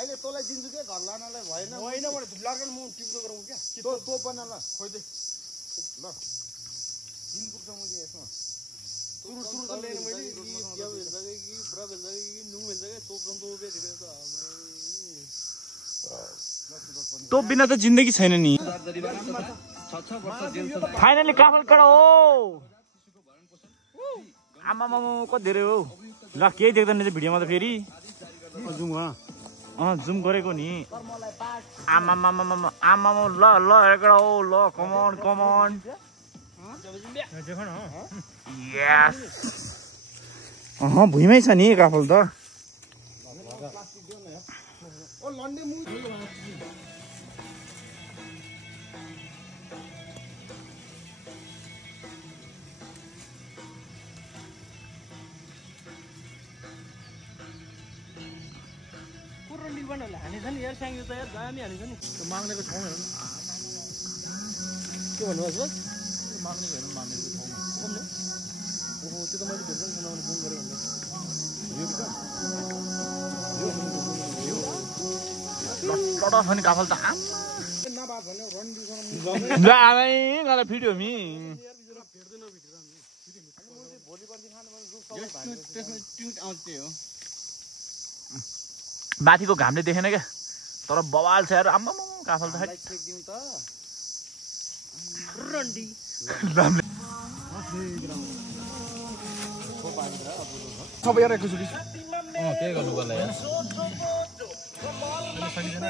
अहिले तँलाई दिन्छु के घर लानलाई भएन होइन मैले धुलार्कन म टिप्दो गरौँ क्या तँ बना ल खोइदे ल दिन पुग्छ मैले यसमा सुरु सुरु त लिएन मैले क्या भेल्दा कि पुरा भेल्दा कि नुङ भेल्दा कि तोप्छन् तोपे दिने त तोप बिना त जिन्दगी छैन नि फाइनली काफल कडा हो आमामा कति धेरै हो ल केही देख्दैन चाहिँ भिडियोमा त फेरि जुम गरेको नि आमामा ल ल एकडा हो ल कमन कमन देख न यस भुइँमै छ नि काफल त ओ लन्डे मु कुरन्डी बनाउला हानेछ नि यार स्याङ्यो त यार दामी हानेछ नि त्यो माग्नेको ठाउँ हेर्नु के भन्नुहोस् बस माग्नेको हेर्नु माग्नेको ठाउँमा भन्नु ओहो त्यो त मैले भेट्न सुनाउने बुङ गरेँ भन्दा लड छ नि काफल त नबात भन्यो रन्डीसँग भिडियो मी माथिको घामले देखेन क्या तर बवाल छ यार आम्मा काफल त रन्डी सबै यार एकैचोटि त्यही गर्नु पर्ला यार सकिन्छ नि